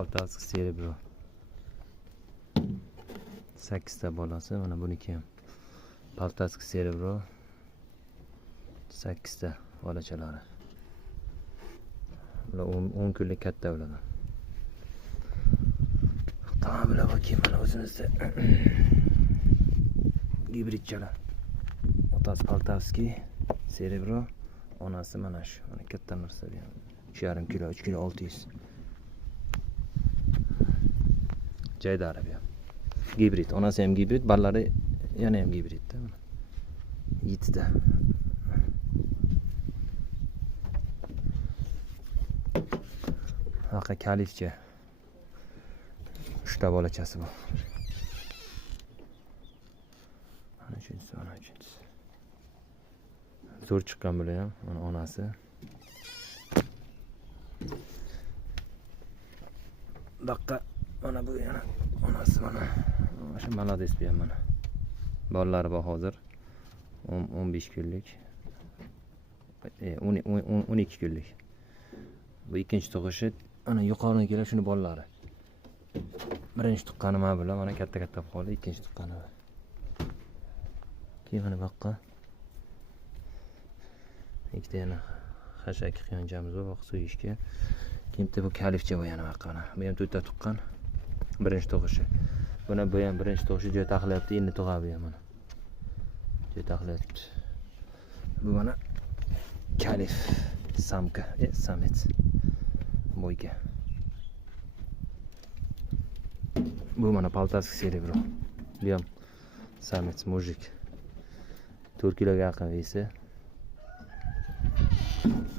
Poltavskiy Serebro. 8 ta bolasi, mana buniki ham. Poltavskiy Serebro. 8 ta bolachalari. Bular 10 kunlik katta ular. Tamam, bular bakayım mana o'zimizda. Gibridchalar. Otasi Poltavskiy Serebro, onasi mana shu. Mana katta narsa bu. 3,5 kilo, 3 kilo 600. Jaydari bu. Gibrid, onasi ham gibrid, ballari yana ham gibridda. 7 ta. Haqa kalifcha. 3 ta bolachasi bor. Ana shunisi, ana shunisi. Zo'r chiqqan bular ham, mana onasi. Daqqa mana bu yana onasi mana. Shu malades bu ham mana. Bolalari bor hozir. 15 kunlik. 12 kunlik. Bu ikkinchi tug'ishi, ana yuqoriga kelib shuni bolalari. Birinchi tuqqani mana bular, mana katta-katta bo'lib qoldi, ikkinchi tuqqani. Keyin mana boqqa. Ikkita yana xashak qiyonchamiz bor, so'yishga. Kimda bu kalifcha bu yana boqqana. Bu ham 4 ta tuqqan. Birinchi tug'ishi. Buni bu ham birinchi tug'ishi joy taxlayapti, endi tug'abi ham mana. Joy taxlayapti. Bu mana kalif samka, samец. Boyga. Bu mana Poltavskiy Serebro. Bu ham samец, mujik. 4 kiloga yaqin vesi.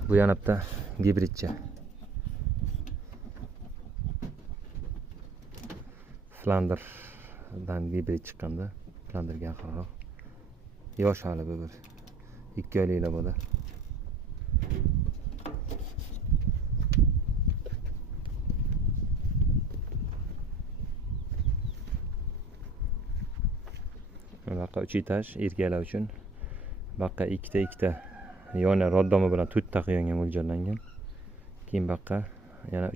Bu yanapda gibridcha. Flanderdan gibrid chiqqanda, Flanderga yaqinroq. Yosh hali bu bir 2 oyliklar bo'ldi. Baqa 3 etaj erkaklar uchun. Baqa ikkita yona roddomi bilan 4 ta qiyonga mo'ljallangan. Keyin baqa yana